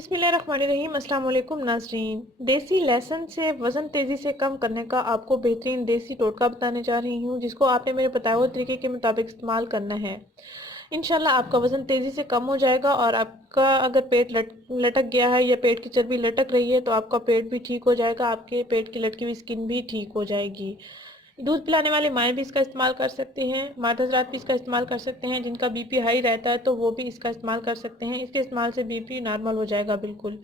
बिस्मिल्लाहिर्रहमानिर्रहीम। अस्सलाम वालेकुम नाज़रीन। देसी लहसुन से वज़न तेज़ी से कम करने का आपको बेहतरीन देसी टोटका बताने जा रही हूँ, जिसको आपने मेरे बताए हुए तरीके के मुताबिक इस्तेमाल करना है। इंशाल्लाह आपका वज़न तेज़ी से कम हो जाएगा और आपका अगर पेट लटक गया है या पेट की चर्बी लटक रही है तो आपका पेट भी ठीक हो जाएगा, आपके पेट की लटकी हुई स्किन भी ठीक हो जाएगी। दूध पिलाने वाली माएँ भी इसका इस्तेमाल कर सकती हैं, मर्द हज़रात भी इसका इस्तेमाल कर सकते हैं, जिनका बीपी हाई रहता है तो वो भी इसका इस्तेमाल कर सकते हैं। इसके इस्तेमाल से बीपी नॉर्मल हो जाएगा बिल्कुल।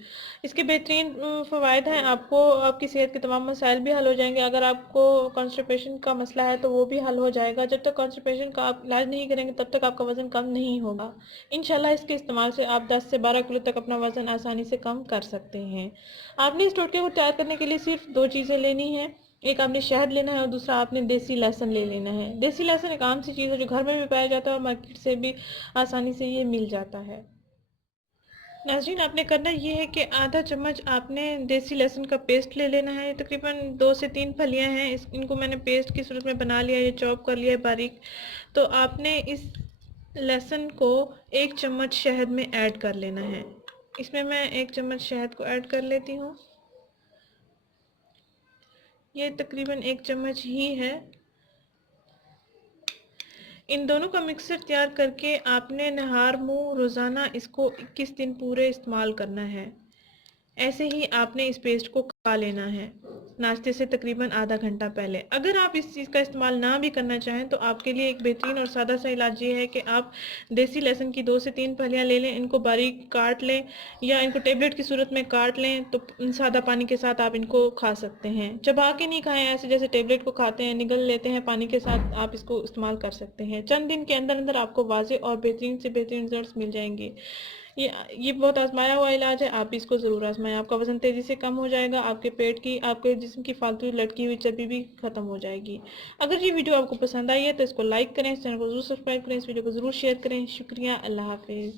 इसके बेहतरीन फ़वाइद हैं, आपको आपकी सेहत के तमाम मसाइल भी हल हो जाएंगे। अगर आपको कॉन्स्टिपेशन का मसला है तो वो भी हल हो जाएगा। जब तक कॉन्स्टिपेशन का आप इलाज नहीं करेंगे तब तक आपका वज़न कम नहीं होगा। इंशाल्लाह इसके इस्तेमाल से आप 10 से 12 किलो तक अपना वज़न आसानी से कम कर सकते हैं। आपने इस टोटके को तैयार करने के लिए सिर्फ 2 चीज़ें लेनी हैं। एक आपने शहद लेना है और दूसरा आपने देसी लहसुन ले लेना है। देसी लहसुन एक आम सी चीज़ है जो घर में भी पाया जाता है और मार्केट से भी आसानी से ये मिल जाता है। नाज़रीन, आपने करना ये है कि आधा चम्मच आपने देसी लहसुन का पेस्ट ले लेना है। तकरीबन 2 से 3 फलियां हैं, इनको मैंने पेस्ट की सूरत में बना लिया, ये चॉप कर लिया है बारीक। तो आपने इस लहसुन को 1 चम्मच शहद में ऐड कर लेना है। इसमें मैं 1 चम्मच शहद को ऐड कर लेती हूँ। ये तकरीबन 1 चम्मच ही है। इन दोनों का मिक्सर तैयार करके आपने नहार मुँह रोज़ाना इसको 21 दिन पूरे इस्तेमाल करना है। ऐसे ही आपने इस पेस्ट को खा लेना है नाश्ते से तकरीबन आधा घंटा पहले। अगर आप इस चीज़ का इस्तेमाल ना भी करना चाहें तो आपके लिए एक बेहतरीन और सादा सा इलाज ये है कि आप देसी लहसुन की 2 से 3 फलियां ले लें, इनको बारीक काट लें या इनको टेबलेट की सूरत में काट लें, तो सादा पानी के साथ आप इनको खा सकते हैं। चबा के नहीं खाएं, ऐसे जैसे टेबलेट को खाते हैं, निगल लेते हैं पानी के साथ, आप इसको इस्तेमाल कर सकते हैं। चंद दिन के अंदर अंदर आपको वाज़े और बेहतरीन से बेहतरीन रिजल्ट्स मिल जाएंगे। ये बहुत आजमाया हुआ इलाज है, आप इसको ज़रूर आजमाएं। आपका वज़न तेज़ी से कम हो जाएगा, आपके पेट की, आपके जिस्म की फालतू लटकी हुई चर्बी भी ख़त्म हो जाएगी। अगर ये वीडियो आपको पसंद आई है तो इसको लाइक करें, इस चैनल को ज़रूर सब्सक्राइब करें, इस वीडियो को ज़रूर शेयर करें। शुक्रिया, अल्लाह हाफिज़।